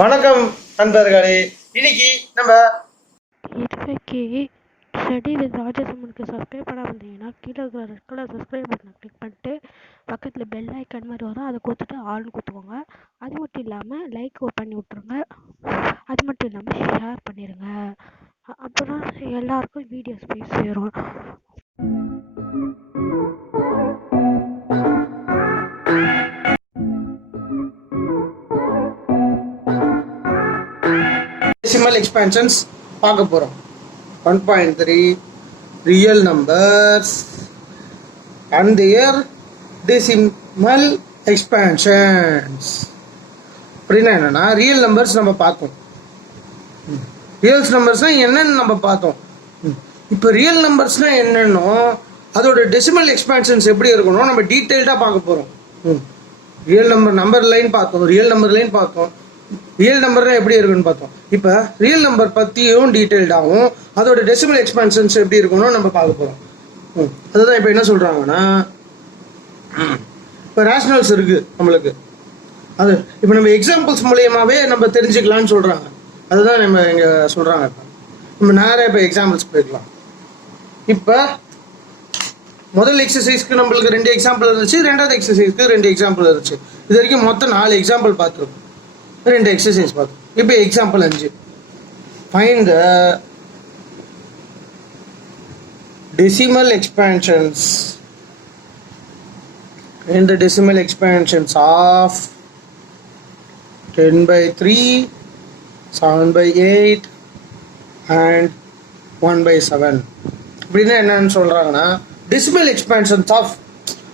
வணக்கம் நண்பர்களே. இன்னைக்கு நம்ம இதுவரைக்கு ஸ்டடி வித் ராஜசம்மனுக்கு சப்ஸ்கிரைப் பண்ண வந்தீங்கன்னா கீழே இருக்கிற ரெட் கலர் சப்ஸ்கிரைப் பட்டனை கிளிக் பண்ணிட்டு பக்கத்தில் பெல் ஐக்கான் மாதிரி வரும், அதை கொடுத்துட்டு ஆள்னு கொடுத்துக்கோங்க. அது மட்டும் இல்லாமல் லைக் பண்ணி விட்ருங்க. அது மட்டும் இல்லாமல் ஷேர் பண்ணிடுங்க. அப்புறம் எல்லாருக்கும் வீடியோஸ் போய் சேரும். டெசிமல் எக்ஸ்பான்ஷன்ஸ் பார்க்க போகிறோம். 1.3 real numbers and their decimal expansions. அப்படின்னா என்னன்னா, ரியல் நம்பர்ஸ் நம்ம பார்த்தோம். ரியல்ஸ் நம்பர்ஸ்னால் என்னன்னு நம்ம பார்த்தோம். இப்போ ரியல் நம்பர்ஸ்னால் என்னன்னோ அதோட டெசிமல் எக்ஸ்பான்ஷன்ஸ் எப்படி இருக்கணும் நம்ம டீட்டெயில்டாக பார்க்க போகிறோம். ரியல் நம்பர் லைன் பார்த்தோம், ரியல் நம்பர் லைன் பார்த்தோம், ரியல் நம்பர்னா எப்படி இருக்குன்னு பார்த்தோம். இப்போ ரியல் நம்பர் பற்றியும் டீட்டெயில்டாகவும் அதோட டெசிமல் எக்ஸ்பான்ஷன்ஸ் எப்படி இருக்கணும் நம்ம பார்க்க போகிறோம். அதுதான் இப்போ என்ன சொல்கிறாங்கன்னா, இப்போ ரேஷனல்ஸ் இருக்குது நம்மளுக்கு. அது இப்போ நம்ம எக்ஸாம்பிள்ஸ் மூலியமாகவே நம்ம தெரிஞ்சுக்கலான்னு சொல்கிறாங்க. அதுதான் நம்ம இங்கே சொல்கிறாங்க. இப்போ நம்ம நேராக இப்போ எக்ஸாம்பிள்ஸ் போய்க்கலாம். இப்போ முதல் எக்ஸசைஸ்க்கு நம்மளுக்கு 2 எக்ஸாம்பிள் இருந்துச்சு, ரெண்டாவது எக்ஸசைஸ்க்கு 2 எக்ஸாம்பிள் இருந்துச்சு. இது வரைக்கும் மொத்தம் 4 எக்ஸாம்பிள் பார்த்துருக்கோம், 2 எக்ஸசைஸ் பார்த்தோம். இப்போ example 5. Find the decimal expansions in the decimal expansions of 10/3, 7/8 and 1/7. அப்படின்னா என்னன்னு சொல்கிறாங்கன்னா, டெசிமல் எக்ஸ்பான்ஷன்ஸ் ஆஃப்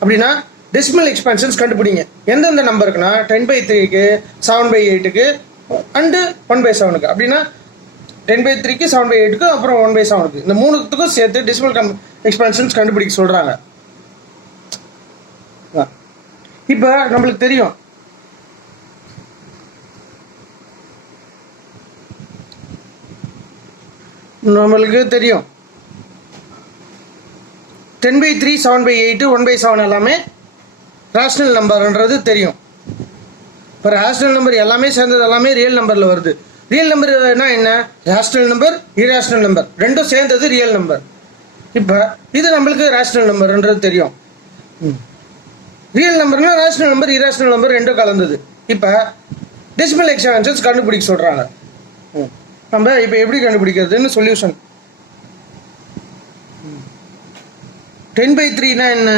அப்படின்னா டெசிமல் எக்ஸ்பான்ஷன்ஸ் கண்டுபிடிங்க. எந்தெந்த நம்பருக்குன்னா 10/3க்கு, 7/8க்கு அண்டு 1/7க்கு. அப்படின்னா 10/3க்கு, 7/8க்கு, அப்புறம் 1/7க்கு, இந்த 3த்துக்கும் சேர்த்து டெசிமல் எக்ஸ்பான்ஷன்ஸ் கண்டுபிடிக்க சொல்கிறாங்க. இப்போ நம்மளுக்கு தெரியும், நம்மளுக்கு தெரியும் 10/3, 7/8, 1/7 எல்லாமே ரேஷனல் நம்பர்ன்றது தெரியும். இப்போ ரேஷனல் நம்பர் எல்லாமே சேர்ந்தது எல்லாமே ரியல் நம்பரில் வருது. ரியல் நம்பர்னா என்ன? ரேஷனல் நம்பர், இராஷனல் நம்பர் ரெண்டும் சேர்ந்தது ரியல் நம்பர். இப்போ இது நம்மளுக்கு ரேஷனல் நம்பர்ன்றது தெரியும். ரியல் நம்பர்னா ரேஷனல் நம்பர், இராஷனல் நம்பர் ரெண்டும் கலந்தது. இப்போ டெசிமல் எக்ஸ்பான்ஷன்ஸ் கண்டுபிடிக்க சொல்கிறாங்க. நம்ம இப்போ எப்படி கண்டுபிடிக்கிறதுன்னு சொல்யூஷன். 10/3னா என்ன?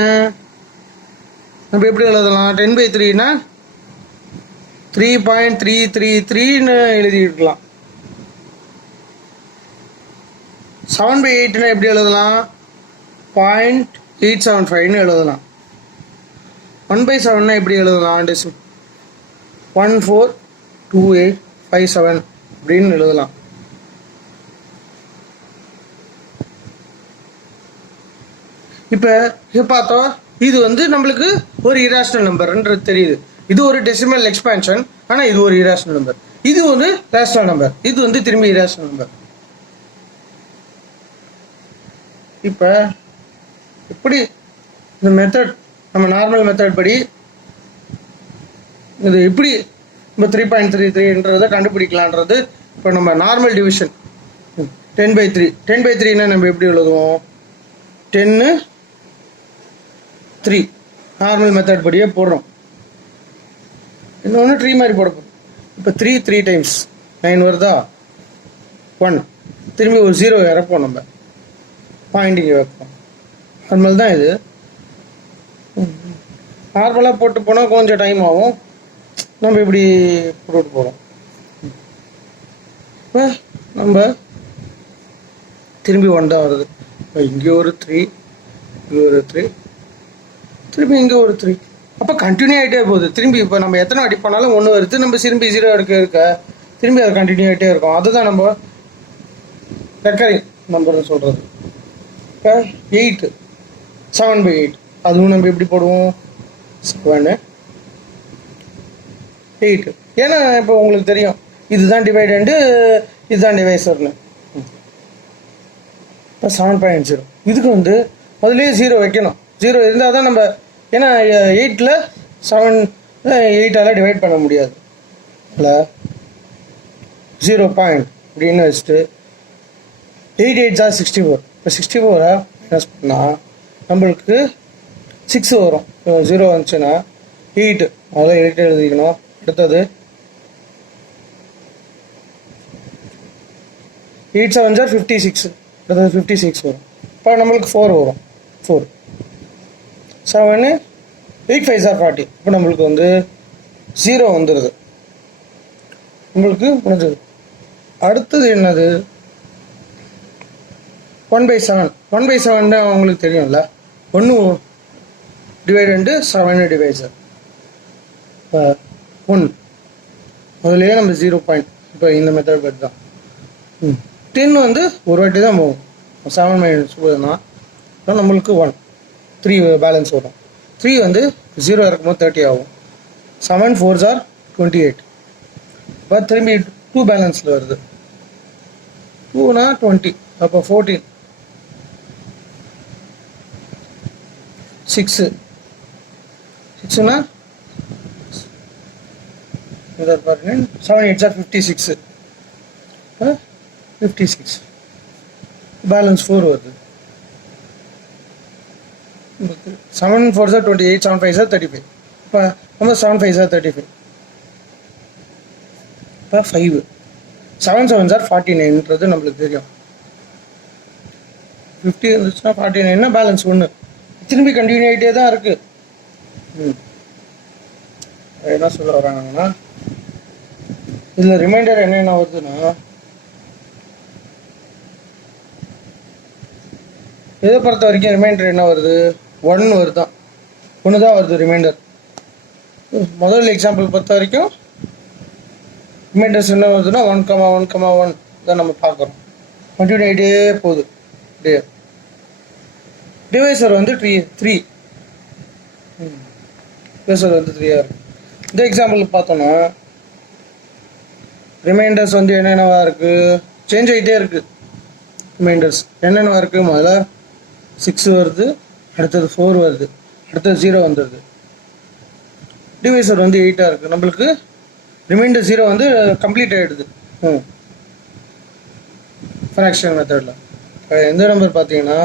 நம்ம எப்படி எழுதலாம்? 10/3னா 3.333ன்னு எழுதிருக்கலாம். 7/8னா எப்படி எழுதலாம்? 0.875ன்னு எழுதலாம். 1/7னா எப்படி எழுதலாம்? 142857 அப்படின்னு எழுதலாம். இப்போ பார்த்தோம், இது நம்மளுக்கு ஒரு இராஷனல் நம்பர்ன்றது தெரியுது. இது ஒரு டெசிமல் எக்ஸ்பான்ஷன், ஆனால் இது ஒரு இராஷனல் நம்பர். இது ஒரு ரேஷனல் நம்பர், இது திரும்பி இராஷனல் நம்பர். இப்போ எப்படி இந்த மெத்தட், நம்ம நார்மல் மெத்தட் படி இது எப்படி நம்ம 3.33ன்றதை கண்டுபிடிக்கலான்றது. இப்போ நம்ம நார்மல் டிவிஷன் 10/3, 10/3னா நம்ம எப்படி எழுதுவோம்? 10/3 நார்மல் மெத்தட் படியே போடுறோம். இன்னொன்று ட்ரீ மாதிரி போட போகிறோம். இப்போ 3 டைம்ஸ் 9 வருதா? 1 திரும்பி ஒரு 0 இறப்போம், நம்ம பாயிண்டிங் வைப்போம். நார்மல் தான் இது. நார்மலாக போட்டு போனால் கொஞ்சம் டைம் ஆகும், நம்ம இப்படி போட்டு போகிறோம். இப்போ நம்ம திரும்பி 1 தான் வருது. இப்போ இங்கே ஒரு 3, இங்கே ஒரு 3, திரும்பி இங்கே ஒரு 3. அப்போ கண்டினியூ ஆகிட்டே போகுது. திரும்பி இப்போ நம்ம எத்தனை வாட்டி பண்ணாலும் 1 வருது, நம்ம திரும்பி 0 இருக்க திரும்பி அது கண்டினியூ ஆகிட்டே இருக்கும். அதுதான் நம்ம ரெக்கரிங் நம்பர்னு சொல்கிறது. இப்போ 8, 7/8 அதுவும் நம்ம எப்படி போடுவோம்? 7/8. ஏன்னா இப்போ உங்களுக்கு தெரியும், இதுதான் டிவைடண்டு, இதுதான் டிவைசர்னு. இப்போ 7.0 இதுக்கு முதல்லையே 0 வைக்கணும். 0 இருந்தால் தான் நம்ம, ஏன்னா 8ல் 7 8ஆல் டிவைட் பண்ண முடியாது. இல்லை 0 பாயிண்ட் அப்படின்னு வச்சுட்டு 8 8 ஆர் 64. இப்போ 64 மைனஸ் பண்ணால் நம்மளுக்கு 6 வரும். 0 வந்துச்சுன்னா 8 முதல்ல 8 எழுதிக்கணும். அடுத்தது 8 7 ஆர் 56, அடுத்தது 56 வரும். இப்போ நம்மளுக்கு 4 வரும். 4 7 8 5 ஆர் 40. இப்போ நம்மளுக்கு வந்து 0 வந்துடுது. உங்களுக்கு முடிஞ்சது. அடுத்தது என்னது 1/7. 1/7 உங்களுக்கு தெரியும்ல, 1 டிவைடு 7 டிவைசர் 1. அதுலேயே நம்ம 0 பாயிண்ட். இப்போ இந்த மெத்தட் பற்றி தான் 10 வந்து ஒரு வாட்டி தான் போகும். 7 மைனஸ் போகுதுன்னா நம்மளுக்கு 1 3 பேலன்ஸ் வரும். 3 வந்து 0 இருக்கும்போது 30 ஆகும். 7 4s are 28. இப்போ திரும்பி 2 பேலன்ஸில் வருது. 2னா 20, அப்போ 14. 6னா பாருங்க 7 8s are 56. 56 பேலன்ஸ் 4 வருது. 7 4s are 28, 7 5s are 35. இப்போ நம்ம 7 5s are 35. இப்போ 5 7 7s are 49ன்றது நம்மளுக்கு தெரியும். 50 இருந்துச்சுன்னா 49னா பேலன்ஸ் 1. திரும்பி கண்டினியூ ஆகிட்டே தான் இருக்குது. என்ன சொல்ல வராங்கன்னா இதில் ரிமைண்டர் என்னென்ன வருதுன்னா இதை பொறுத்த வரைக்கும் ரிமைண்டர் என்ன வருது 1 வருதான். 1 தான் வருது ரிமைண்டர். முதல் எக்ஸாம்பிள் பொறுத்த வரைக்கும் ரிமைண்டர்ஸ் என்ன வருதுன்னா 1,1,1 தான் நம்ம பார்க்குறோம். கண்டினியூ ஆகிட்டே போகுது. டிவைசர் வந்து 3. டிவைசர் வந்து 3 இருக்குது. இந்த எக்ஸாம்பிள் பார்த்தோன்னா ரிமைண்டர்ஸ் வந்து என்னென்னவா இருக்குது, சேஞ்ச் ஆகிட்டே இருக்குது. ரிமைண்டர்ஸ் என்னென்னவா இருக்குது, முதல்ல 6 வருது, அடுத்தது 4 வருது, அடுத்தது 0 வந்துடுது. டிவைசர் வந்து 8 இருக்குது. நம்மளுக்கு ரிமைண்டர் 0 வந்து கம்ப்ளீட் ஆகிடுது ஃப்ராக்ஷன் மெத்தடில். எந்த நம்பர் பார்த்தீங்கன்னா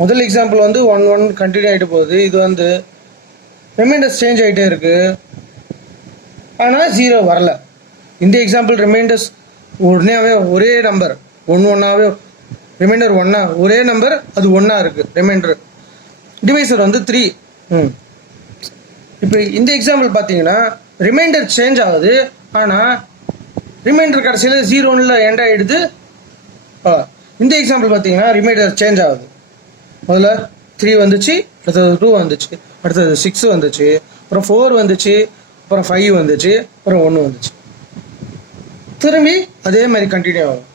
முதல் எக்ஸாம்பிள் வந்து 1 1 கண்டினியூ ஆகிட்டு போகுது. இது வந்து ரிமைண்டர்ஸ் சேஞ்ச் ஆகிட்டே இருக்குது, ஆனால் 0 வரல. இந்த எக்ஸாம்பிள் ரிமைண்டர்ஸ் உடனேவே ஒரே நம்பர் 1 1ஆகவே ரிமைண்டர் 1 ஒரே நம்பர் அது 1 இருக்குது ரிமைண்டர். டிவைசர் வந்து 3. இப்போ இந்த எக்ஸாம்பிள் பார்த்தீங்கன்னா ரிமைண்டர் சேஞ்ச் ஆகுது, ஆனால் ரிமைண்டர் கடைசியில் 0ல எண்ட் ஆகிடுது. இந்த எக்ஸாம்பிள் பார்த்தீங்கன்னா ரிமைண்டர் சேஞ்ச் ஆகுது. முதல்ல 3 வந்துச்சு, அடுத்தது 2 வந்துச்சு, அடுத்தது 6 வந்துச்சு, அப்புறம் 4 வந்துச்சு, அப்புறம் 5 வந்துச்சு, அப்புறம் 1 வந்துச்சு. திரும்பி அதே மாதிரி கண்டினியூ ஆகும்.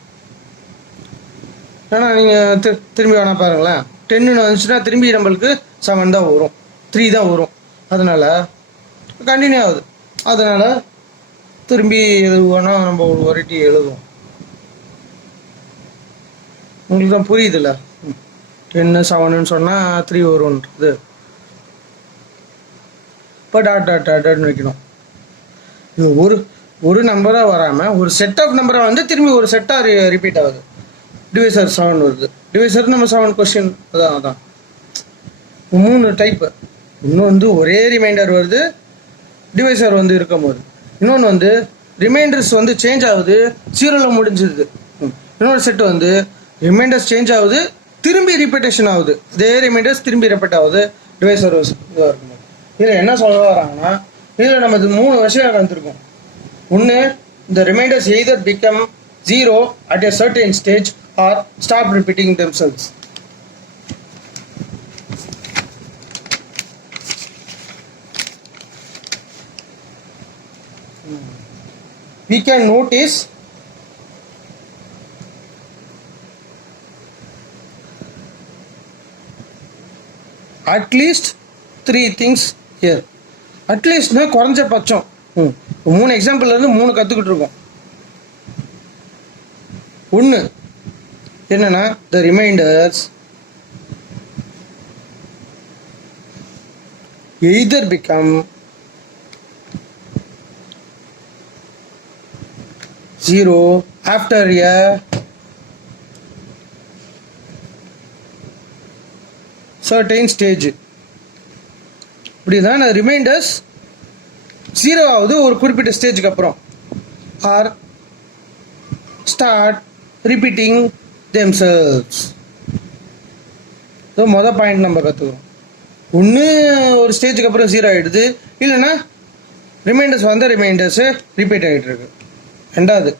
ஏன்னா நீங்கள் திரும்பி வேணா பாருங்களேன், 10 வந்துச்சுன்னா திரும்பி நம்மளுக்கு 7 தான் வரும், 3 தான் வரும். அதனால் கண்டினியூ ஆகுது. அதனால் திரும்பி எது வேணால் நம்ம ஒரு வெரைட்டி எழுதுவோம். உங்களுக்கு தான் புரியுதுல்ல. 10 7ன்னு சொன்னால் 3 வரும்ன்றது. இப்போ டாட் வைக்கணும். இது ஒரு நம்பராக வராமல் ஒரு செட் ஆஃப் நம்பராக வந்து திரும்பி ஒரு செட்டாக ரிப்பீட் ஆகுது. டிவைசர் 7 வருது. டிவைசர் நம்ம 7 கொஸ்டின் அதான் 3 டைப்பு. இன்னும் வந்து ஒரே ரிமைண்டர் வருது டிவைசர் வந்து இருக்கும் போது. இன்னொன்று வந்து ரிமைண்டர்ஸ் வந்து சேஞ்ச் ஆகுது, 0ல் முடிஞ்சிருது. இன்னொரு செட்டு வந்து ரிமைண்டர்ஸ் சேஞ்ச் ஆகுது, திரும்பி ரிப்பீட்டேஷன் ஆகுது. இதே ரிமைண்டர்ஸ் திரும்பி ரிப்பீட் ஆகுது டிவைசர் இதாக இருக்கும்போது. இதில் என்ன சொல்ல வராங்கன்னா இதில் நம்ம இது 3 விஷயம் வந்துருக்கோம். ஒன்று, இந்த reminders either become 0 at a certain stage or stop repeating themselves. We can notice at least 3 things here. At least குறைஞ்சபட்சம் 3 எக்ஸாம்பிள்ல இருந்து 3 கற்றுக்கிட்டு இருக்கோம். ஒன்று என்னன்னா the reminders either become 0 after a certain stage. இப்படிதான் ரிமைண்டர்ஸ் 0 ஆகுது ஒரு குறிப்பிட்ட ஸ்டேஜுக்கு அப்புறம். Are start repeating themselves. So மொதல் பாயிண்ட் நம்ம கற்றுக்குறோம். ஒன்று ஒரு ஸ்டேஜுக்கு அப்புறம் 0 ஆகிடுது, இல்லைன்னா ரிமைண்டர்ஸ் வந்த ரிமைண்டர்ஸு ரிப்பீட் ஆகிட்டு இருக்கு. ரெண்டாவது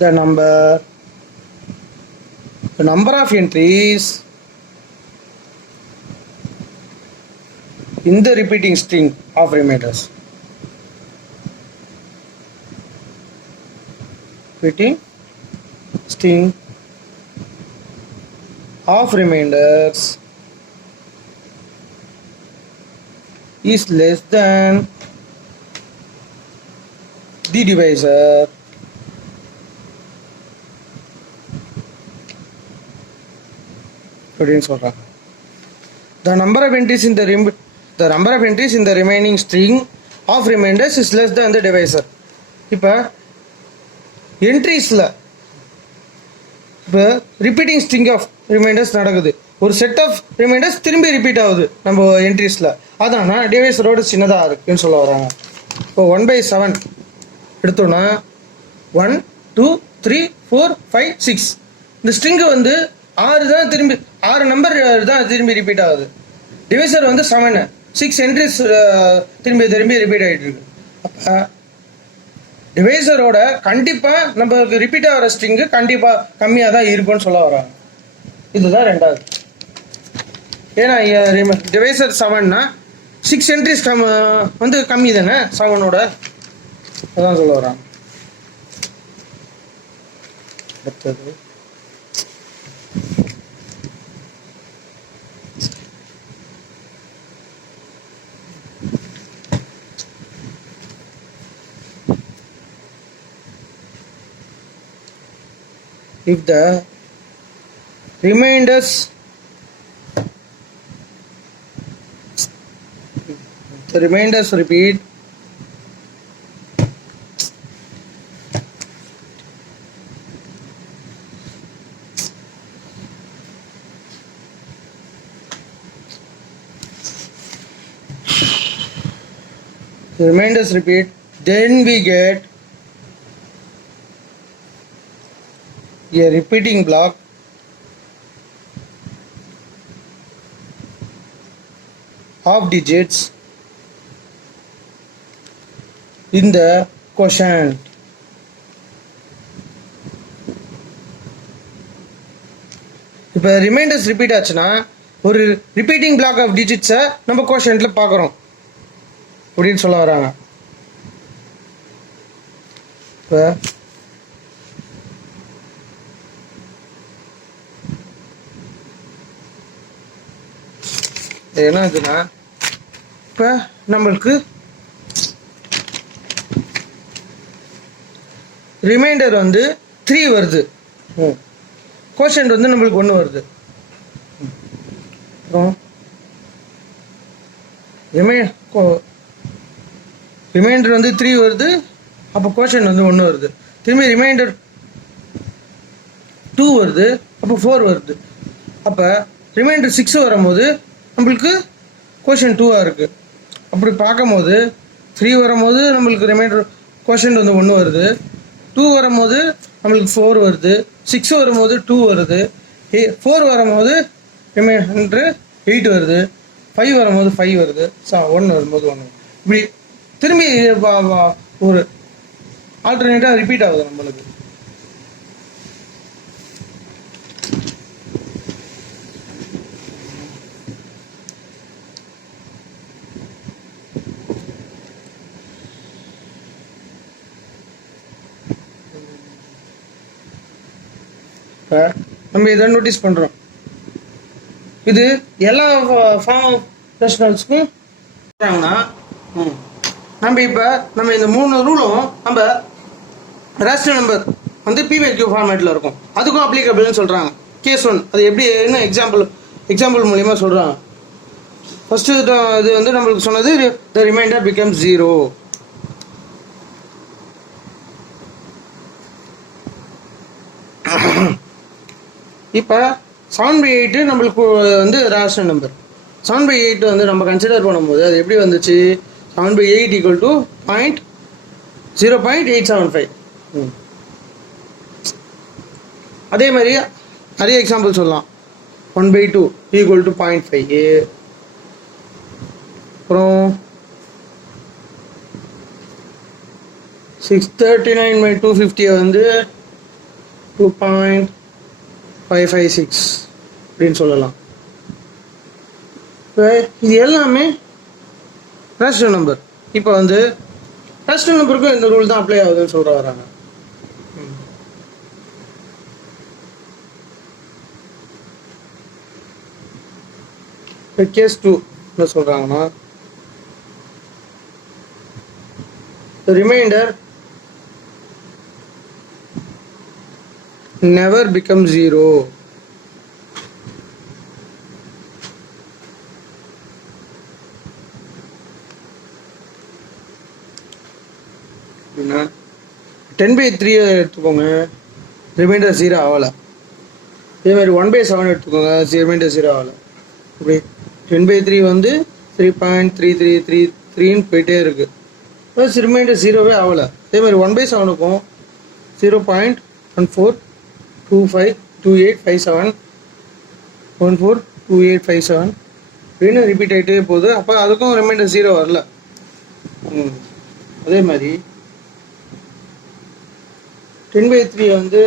the number of entries in the repeating string of reminders. Repeating string of reminders is less than the divisor அப்படின்னு சொல்றாங்க. The number of entries in the remaining string of reminders is less than the divisor. இப்போ என்ட்ரிஸில் இப்போ repeating string of reminders நடக்குது. ஒரு set of reminders திரும்பி repeat ஆகுது நம்ம என்ட்ரிஸில். அதானா டிவைஸரோட சின்னதாக இருக்குன்னு சொல்ல வராங்க. இப்போ 1/7 எடுத்தோன்னா 1 2 3 4 5 6 இந்த ஸ்ட்ரிங்கு வந்து 6 தான் திரும்பி 6 நம்பர் தான் திரும்பி ரிப்பீட் ஆகுது. டிவைசர் வந்து 7 6 என்ட்ரிஸ் திரும்பி ரிப்பீட் ஆகிட்டு இருக்கு. அப்போ டிவைசரோட கண்டிப்பாக நம்மளுக்கு ரிப்பீட் ஆகிற ஸ்ட்ரிங்கு கண்டிப்பாக கம்மியாக தான் இருக்கும்னு சொல்ல வராங்க. இதுதான் ரெண்டாவது. ஏன்னா டிவைசர் 7னா 6 என்ட்ரிஸ் வந்து கம்மி தானே 7ஓட, அதான் சொல்ல வராங்க. அடுத்தது if the reminders repeat then we get a repeating block of digits in the quotient. இப்போ ரிமைண்டர்ஸ் ரிப்பீட் ஆச்சுன்னா ஒரு ரிப்பீட்டிங் பிளாக் ஆஃப் டிஜிட்ஸை நம்ம கோஷன்ட்டில் பார்க்குறோம் அப்படின்னு சொல்ல வராங்க. இப்போ என்ன இதுன்னா இப்போ நம்மளுக்கு ரிமைண்டர் வந்து 3 வருது, கோஷன்ட் வந்து நம்மளுக்கு 1 வருது. அப்புறம் ரிமைண்டர் வந்து 3 வருது, அப்போ கோஷன்ட் வந்து 1 வருது. திரும்பி ரிமைண்டர் 2 வருது, அப்போ 4 வருது. அப்போ ரிமைண்டர் 6 வரும்போது நம்மளுக்கு கோஷன் 2ஆக இருக்குது. அப்படி பார்க்கும்போது 3 வரும்போது நம்மளுக்கு ரிமைண்டர் கோஷன் வந்து 1 வருது, 2 வரும்போது நம்மளுக்கு 4 வருது, 6 வரும்போது 2 வருது, 4 வரும்போது ரிமைண்டர் 8 வருது, 5 வரும்போது 5 வருது, 1 வரும்போது 1. இப்படி திரும்பி ஒரு ஆல்டர்னேட்டாக ரிப்பீட் ஆகுது நம்மளுக்கு. நம்ம இதை நோட்டீஸ் பண்ணுறோம். இது எல்லா ஃபார்ம் ஆஃப் ரேஷனல்ஸ்க்கும் சொல்கிறாங்கன்னா நம்ம இப்போ இந்த 3 ரூலும் நம்ம ரேஷனல் நம்பர் வந்து PQ ஃபார்மேட்டில் இருக்கும், அதுக்கும் அப்ளிகபிள்னு சொல்கிறாங்க. கேஸ் 1 அது எப்படி என்ன எக்ஸாம்பிள் மூலிமா சொல்கிறாங்க. ஃபஸ்ட்டு இது வந்து நம்மளுக்கு சொன்னது த ரிமைண்டர் பிகம்ஸ் 0. இப்போ 7/8 நம்மளுக்கு வந்து ரேஷனல் நம்பர். 7/8 வந்து நம்ம கன்சிடர் பண்ணும்போது அது எப்படி வந்துச்சு? 7/8 ஈக்குவல் டு 0.875. அதே மாதிரி நிறைய எக்ஸாம்பிள் சொல்லலாம். 1/2 ஈக்குவல் டு 0.5. அப்புறம் 639/250 வந்து 2.556 அப்படின்னு சொல்லலாம். இப்போ இது எல்லாமே ரேஷனல் நம்பர். இப்போ வந்து ரேஷனல் நம்பருக்கும் இந்த ரூல் தான் அப்ளை ஆகுதுன்னு சொல்கிற வராங்க. இப்போ கேஸ் 2 என்ன சொல்கிறாங்கன்னா, the remainder never becomes 0. அப்படின்னா 10/3 எடுத்துக்கோங்க, ரிமைண்டர் 0 ஆகலை. இதே மாதிரி 1/7 எடுத்துக்கோங்க, ரிமைண்டர் 0 ஆகலை. இப்படி 10/3 வந்து 3.3333ன்னு போயிட்டே இருக்குது. ப்ளஸ் ரிமைண்டர் 0வே ஆகலை. அதே மாதிரி 1/7க்கும் 0.14252857 142857 அப்படின்னு ரிப்பீட் ஆகிட்டே போகுது. அப்போ அதுக்கும் ரிமைண்டர் 0 வரல. அதே மாதிரி 10/3 வந்து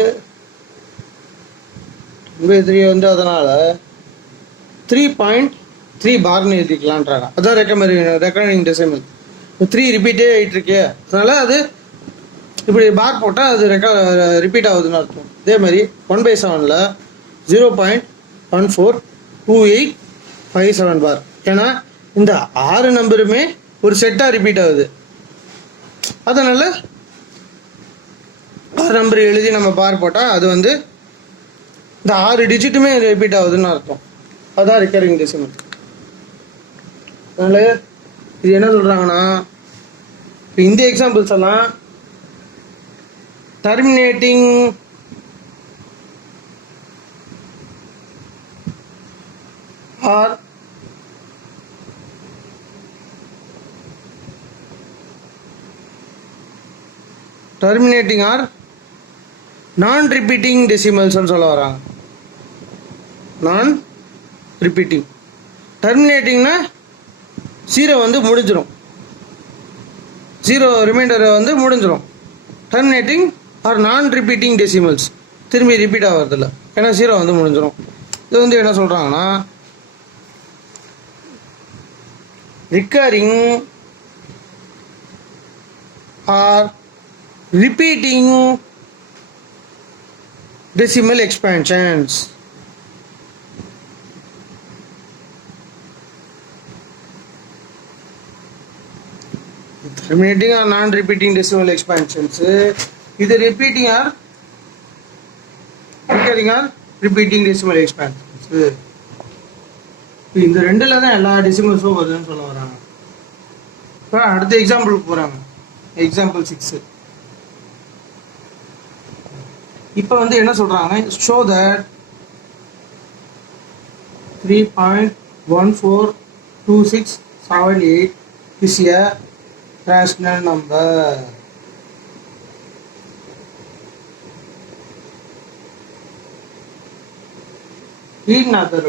10/3 வந்து அதனால் 3.3 பார்னு எழுதிக்கலான்றாங்க. அதான் ரெக்கரிங் டெசிமல். 3 ரிப்பீட்டே ஆகிட்டு இருக்கே, அதனால் அது இப்படி பார் போட்டால் அது ரிப்பீட் ஆகுதுன்னு அர்த்தம். இதே மாதிரி 1/7ல் 0.142857 பார். ஏன்னா இந்த 6 நம்பருமே ஒரு செட்டாக ரிப்பீட் ஆகுது. அதனால் 6 நம்பர் எழுதி நம்ம பார் போட்டால் அது வந்து இந்த 6 டிஜிட்டுமே ரிப்பீட் ஆகுதுன்னு அர்த்தம். அதான் ரிக்கரிங் டெசிமல். அதனால் இது என்ன சொல்கிறாங்கன்னா, இப்போ இந்த எக்ஸாம்பிள்ஸ் எல்லாம் டெர்மினேட்டிங் ஆர் நான் ரிப்பீட்டிங் டெசிமல்ஸ்ன்னு சொல்ல வராங்க. நான் ரிப்பீட்டிங். டெர்மினேட்டிங்னா 0 வந்து முடிஞ்சிடும், 0 ரிமைண்டரை வந்து முடிஞ்சிடும். Terminating or non repeating decimals, திரும்பி ரிப்பீட் ஆகிறதில்ல, ஏன்னா 0 வந்து முடிஞ்சிடும். இது வந்து என்ன சொல்கிறாங்கன்னா, recurring or repeating decimal expansions. Terminating or non-repeating decimal expansions. Either repeating or recurring or repeating decimal expansions. இந்த ரெண்டுல தான் எல்லா டெசிமல்ஸும் வருதுன்னு சொல்ல வராங்க. இப்போ அடுத்த எக்ஸாம்பிளுக்கு போகிறாங்க. எக்ஸாம்பிள் 6. இப்போ வந்து என்ன சொல்கிறாங்கன்னா, show that 3.142678 is a rational number. In other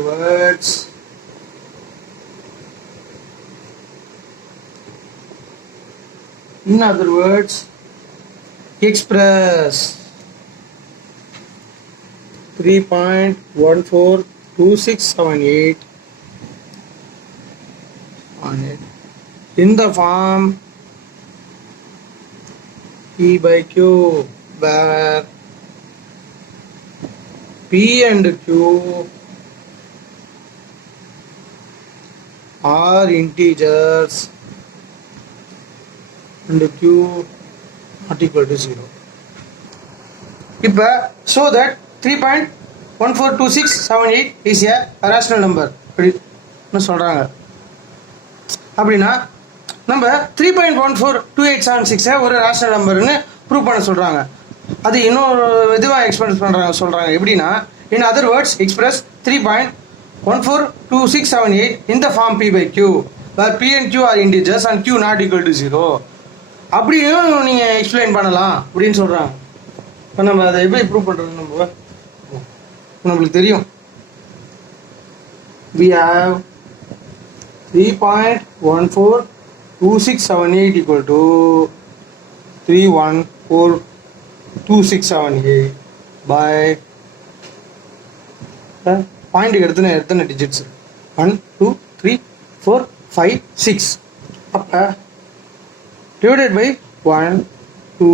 words, express 3.142678 on it in the form P/Q, where P and Q are integers and Q not equal to 0. இப்போ show that 3.142678 is a rational number அப்படின்னு சொல்கிறாங்க. அப்படின்னா நம்ம 3.142876 ஒரு rational நம்பர்னு prove பண்ண சொல்கிறாங்க. அது இன்னொரு இதுவாக எக்ஸ்பிளைன் பண்ணுறாங்க. எப்படின்னா, In other words, express 3.142678 in the form P by Q, where P and Q are integers and Q not equal to 0. அப்படியும் நீங்கள் எக்ஸ்பிளைன் பண்ணலாம் அப்படின்னு சொல்கிறாங்க. இப்போ நம்ம அதை எப்படி ப்ரூவ் பண்ணுறது? நம்மளுக்கு தெரியும், we have 3.142678 equal to 3142678 by பாயிண்ட்டுக்கு எத்தனை டிஜிட்ஸ்? 1 2 3 4 5 6. அப்போ டிவைடட் பை 1 2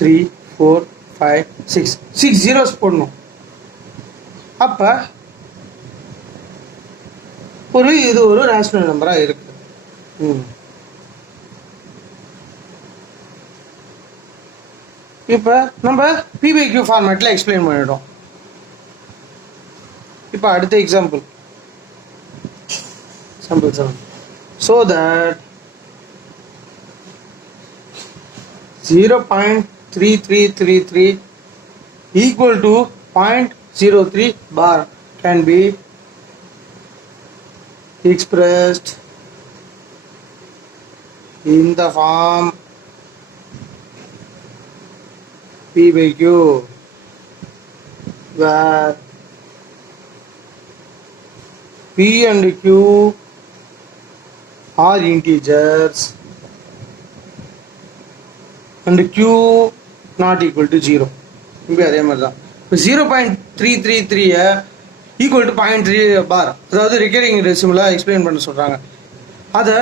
3 4 5 6 6 ஜீரோஸ் போடணும். அப்போ இது ஒரு ரேஷனல் நம்பராக இருக்கு. இப்போ நம்ம P by Q ஃபார்மேட்டில் எக்ஸ்பிளைன் பண்ணிட்டோம். இப்போ அடுத்த example so that 0.3333 equal to 0.03 bar can be expressed in the form P by Q, where P and Q are integers and Q not equal to 0. இங்கே அதே மாதிரி தான். இப்போ 0.333 ஈக்குவல் டு 0.3 பார், அதாவது ரிகரிங் ரெசிமில் எக்ஸ்பிளைன் பண்ண சொல்கிறாங்க. அதை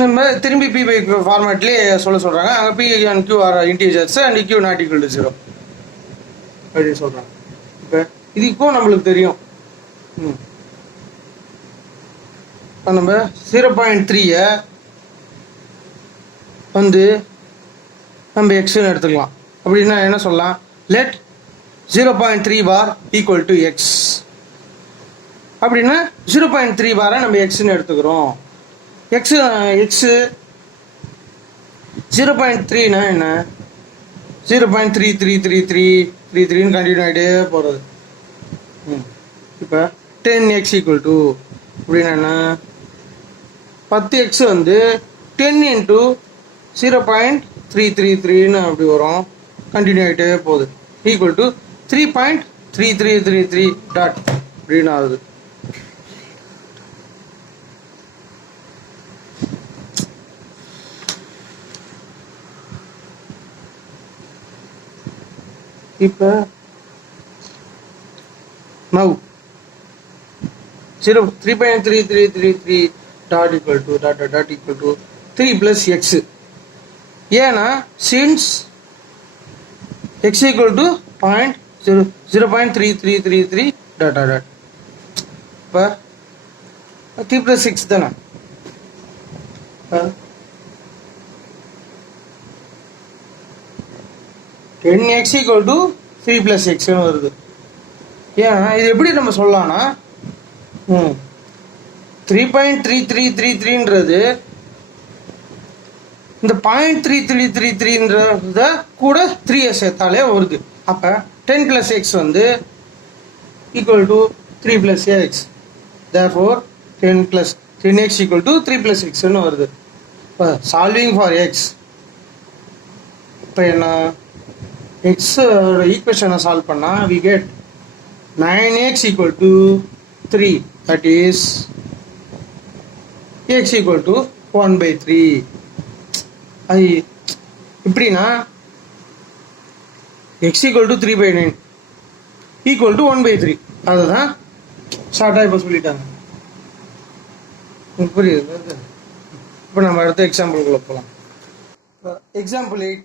நம்ம திரும்பி P by Q ஃபார்மேட்லேயே சொல்கிறாங்க. அங்கே P and Q are integers and Q not equal to 0 அப்படின்னு சொல்கிறாங்க. இப்போ இதுக்கும் நம்மளுக்கு தெரியும். இப்போ நம்ம 0.3 வந்து நம்ம எக்ஸ்னு எடுத்துக்கலாம். அப்படின்னா என்ன சொல்லலாம்? Let 0.3 bar equal to x. அப்படின்னா 0.3 பாரை நம்ம எக்ஸ்ன்னு எடுத்துக்கிறோம். எக்ஸு 0.3னா என்ன? 0.333333ன்னு கண்டினியூ ஆகிட்டே போகிறது. இப்போ 10x ஈக்குவல் டு அப்படின்னா என்ன? 10x வந்து 10 இன்ட்டு 0.333ன்னு அப்படி வரும், கண்டினியூ ஆகிட்டே போகுது, ஈக்குவல் டு 3.3333 டாட் அப்படின்னு ஆகுது. இப்போ now 3.3333 dot equal to dot equal to 3 plus x. ஏன்னா since x equal to 0.3333 dot dot. இப்போ 3 plus 6 தானே? 10x equal to 3 plus x வருது. ஏன்னா இது எப்படி நம்ம சொல்லலாம்னா 3.3333ன்றது இந்த 0.3333ன்றத கூட 3 சேர்த்தாலே வருது. அப்போ 10 plus x வந்து equal to 3 plus x. therefore 10x equal to 3 plus x ன்னு வருது. இப்போ சால்விங் ஃபார் எக்ஸ், இப்போ என்ன x ஈக்குவேஷனை சால்வ் பண்ணால் we get 9x equal to 3, that is x equal to 1/3. அது இப்படின்னா x equal to 3/9 equal to 1/3. அதுதான் ஷார்ட்டாக இப்போ சொல்லிட்டாங்க. புரியுது? இப்போ நம்ம அடுத்த எக்ஸாம்பிளுக்குள்ள போகலாம். Example 8.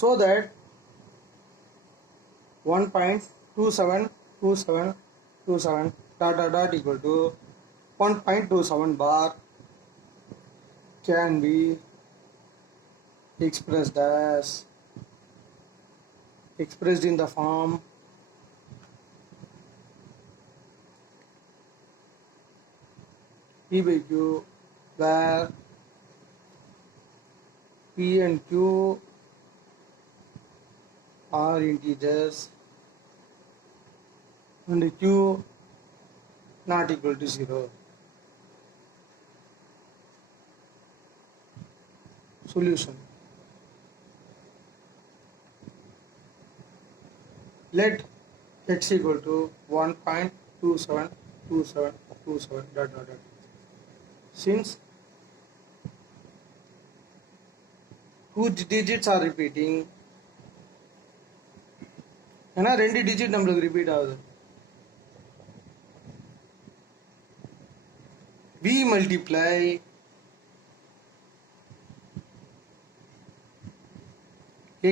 so that 1.272727 dot equal to 1.27 bar can be expressed in the form P by Q, where P and Q are integers and q not equal to 0. Solution. Let x equal to 1.272727 dot dot dot. Since whose digits are repeating, ஏன்னா ரெண்டு digit நம்மளுக்கு repeat ஆகுது. We multiply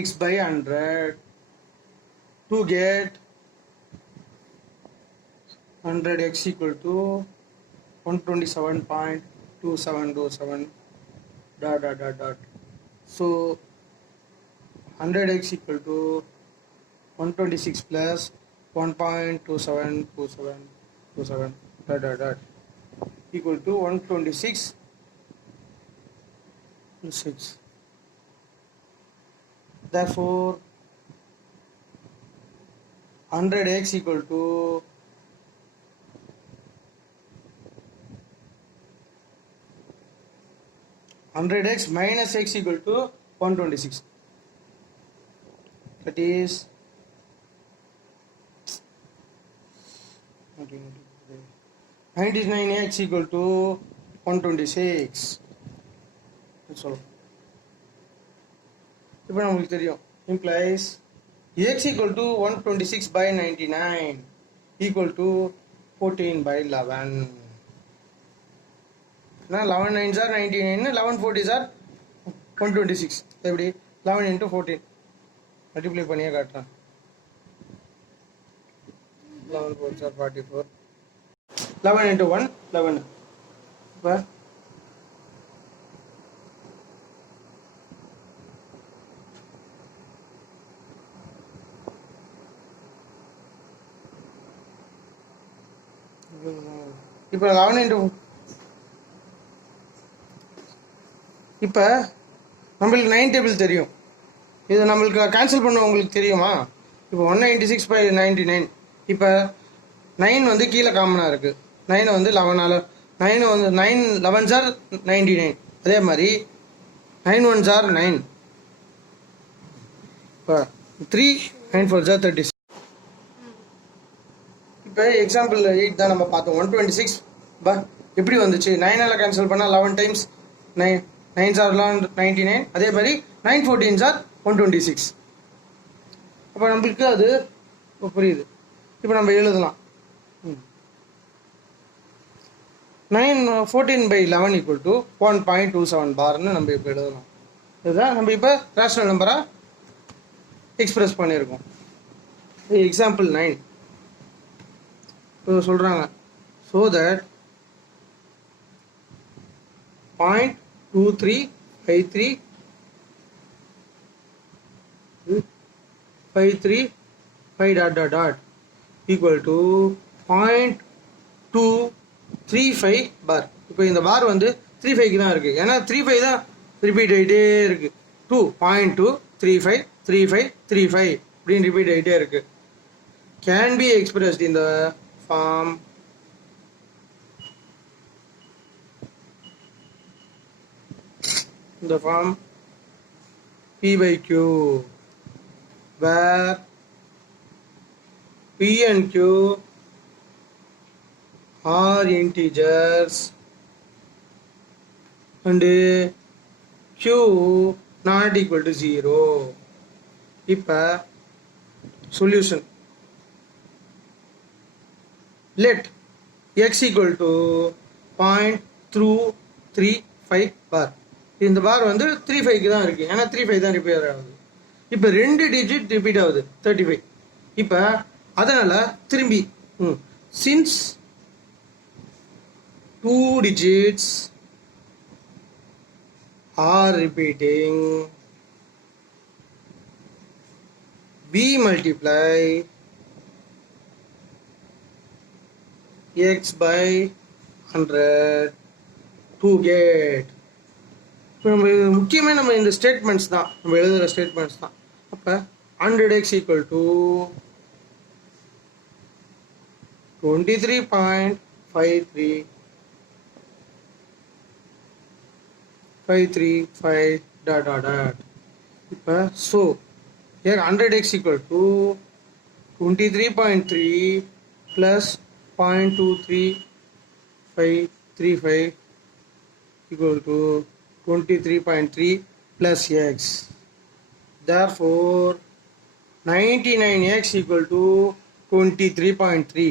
x by 100 to get 100x equal to 127.2727 dot dot dot dot. So 100x equal to 126 plus 1.272727 dot dot dot equal to 126 plus 6. Therefore 100x equal to 100x minus x equal to 126. That is 99x equal to 126. That's all. இப்போ நமக்கு தெரியும் implies x equal to 126 by 99 equal to 14 by 11. Now 11 9s are 99, 11 40s are 126. எப்படி 11 into 14 multiply பண்ணியே காட்டுறேன். 11 4s are 44. 11 into 1 11. இப்போ இப்போ 11 into இப்போ நம்மளுக்கு 9 டேபிள் தெரியும். இது நம்மளுக்கு கேன்சல் பண்ண உங்களுக்கு தெரியுமா? இப்போ 196 by 99. இப்போ 9 வந்து கீழே காமனாக இருக்குது. 9 வந்து 11 9 வந்து 9 11s are 99. அதே மாதிரி 9 1s are 9. இப்போ 3 9 4s are 36. இப்போ எக்ஸாம்பிள் 8 தான் நம்ம பார்த்தோம். 126 எப்படி வந்துச்சு? 9ஆல் கேன்சல் பண்ணால் 11 டைம்ஸ் 9s are 99. அதே மாதிரி 9 14s are 126. அப்போ நம்மளுக்கு அது புரியுது. இப்போ நம்ம எழுதலாம் 9 14 by 11 equal to 1.27 பார்னு நம்ம இப்போ எழுதலாம். இதுதான் நம்ம இப்போ ரேஷனல் நம்பராக எக்ஸ்பிரஸ் பண்ணியிருக்கோம். எக்ஸாம்பிள் 9 இப்போ சொல்கிறாங்க so that 0.23535 dot dot dot equal to 0.235 பார். இப்போ இந்த பார் வந்து 35க்கு தான் இருக்குது. ஏன்னா 35 தான் ரிப்பீட் ஆகிட்டே இருக்குது. 2.2353535 அப்படின்னு ரிப்பீட் ஆகிட்டே இருக்குது. Can be expressed in the form P by Q, where P and Q are integers and Q not equal to 0. இப்போ solution. Let x equal to 0.235 பார். இந்த பார் வந்து 35க்கு தான் இருக்குது. ஏன்னா 35 தான் ரிப்பீட் ஆகுது. இப்போ 2 டிஜிட் ரிப்பீட் ஆகுது 35. இப்போ அதனால் திரும்பி since 2 digits are repeating, we multiply x by 100 to get. இப்போ நம்ம முக்கியமாக நம்ம இந்த ஸ்டேட்மெண்ட்ஸ் தான் நம்ம எழுதுகிற ஸ்டேட்மெண்ட்ஸ் தான். அப்போ 100x equal to 23.535 dot dot dot. இப்போ so here 100x equal to 23.3 plus 0.23535 equal to 23.3 plus x. Therefore 99x equal to 23.3.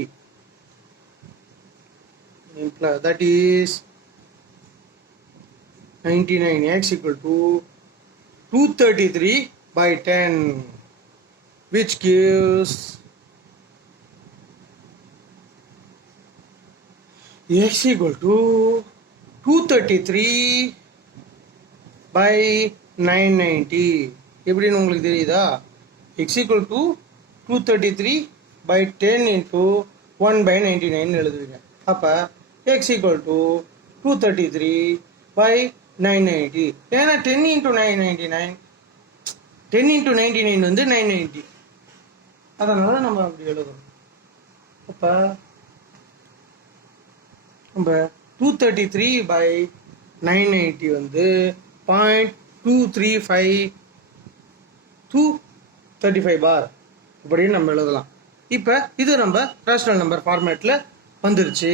That is 99x equal to 233 by 10, which gives x equal to 233 by 990. எப்படின்னு உங்களுக்கு தெரியுதா? x equal to 233 by 10 into 1 by 99 எழுதுவீங்க. அப்போ x equal to 233 by 990. ஏன்னா 10 into 999, 10 into 99 வந்து 990. அதனால நம்ம அப்படி எழுதுறோம். அப்போ நம்ம 233 by 990 வந்து 0.235 பார் இப்படின்னு நம்ம எழுதலாம். இப்போ இது நம்ம ரேஷனல் நம்பர் ஃபார்மேட்டில் வந்துருச்சு.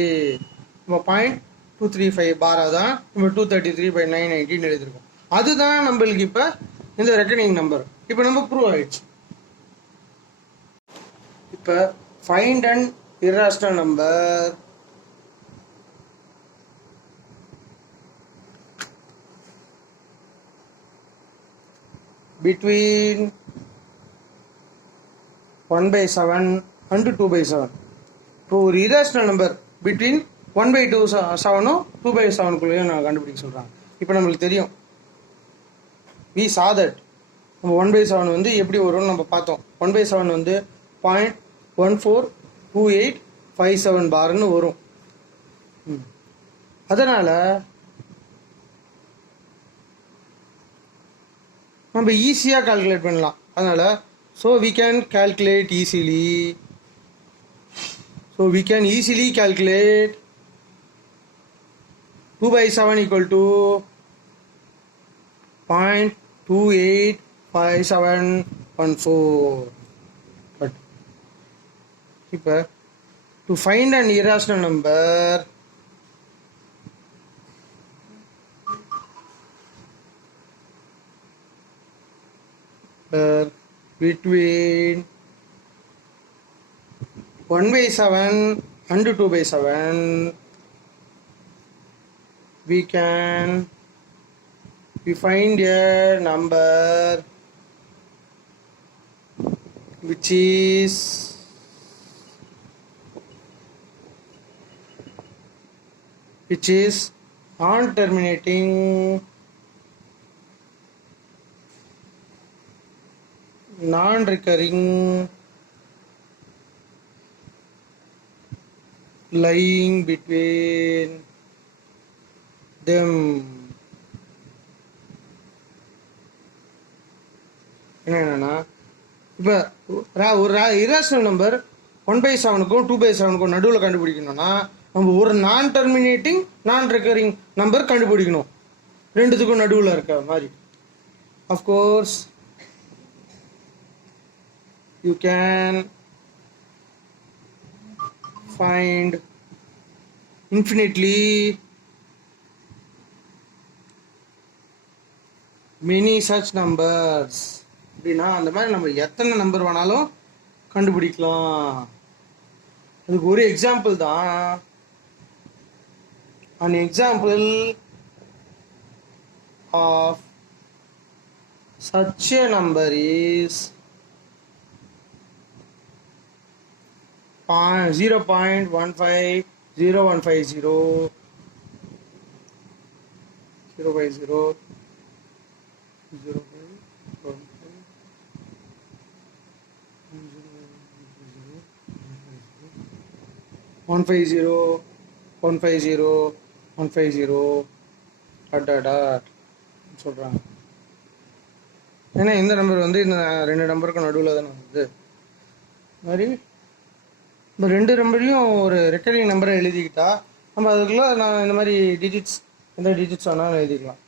நம்ம 0.235 பாராக தான் நம்ம 233 by 990 எழுதியிருக்கோம். அதுதான் நம்மளுக்கு இப்போ இந்த ரெக்கனிங் நம்பர். இப்போ நம்ம ப்ரூவ் ஆயிடுச்சு. இப்போ find and irrational number between 1/7 and 2/7. இப்போ ஒரு இரேஷனல் நம்பர் பிட்வீன் 1/7ம் 2/7க்குள்ளேயும் நான் கண்டுபிடிக்க சொல்கிறேன். இப்போ நம்மளுக்கு தெரியும், we saw that நம்ம 1/7 வந்து எப்படி வரும்னு நம்ம பார்த்தோம். 1/7 வந்து 0.142857 பார்னு வரும். அதனால் நம்ம ஈஸியாக கால்குலேட் பண்ணலாம். அதனால் so we can calculate easily. So we can easily calculate 2/7 equal to 0.285714. But இப்போ to find an irrational number, between 1/7 and 2/7, we find a number which is non-terminating, non-recurring, lying between them. என்னன்னா இப்போ ஒரு irrational number 1/7க்கும் 2/7க்கும் நடுவில் கண்டுபிடிக்கணும்னா நம்ம ஒரு நான் terminating நான் ரெக்கரிங் நம்பர் கண்டுபிடிக்கணும், ரெண்டுத்துக்கும் நடுவில் இருக்க மாதிரி. Of course you can find infinitely many such numbers. அப்படின்னா அந்த மாதிரி நம்ம எத்தனை நம்பர் வேணாலும் கண்டுபிடிக்கலாம். அதுக்கு ஒரு எக்ஸாம்பிள் தான். an example of such a number is 0.150150 சொல்கிறாங்க. ஏன்னா இந்த நம்பர் வந்து இந்த ரெண்டு நம்பருக்கும் நடுவில் தானே வருது. மாதிரி இப்போ ரெண்டு நம்பரையும் ஒரு ரெக்கரிங் நம்பரை எழுதிக்கிட்டா நம்ம அதுக்குள்ளே நான் இந்த மாதிரி டிஜிட்ஸ் எந்த டிஜிட்ஸ் வேணாலும் எழுதிக்கலாம்.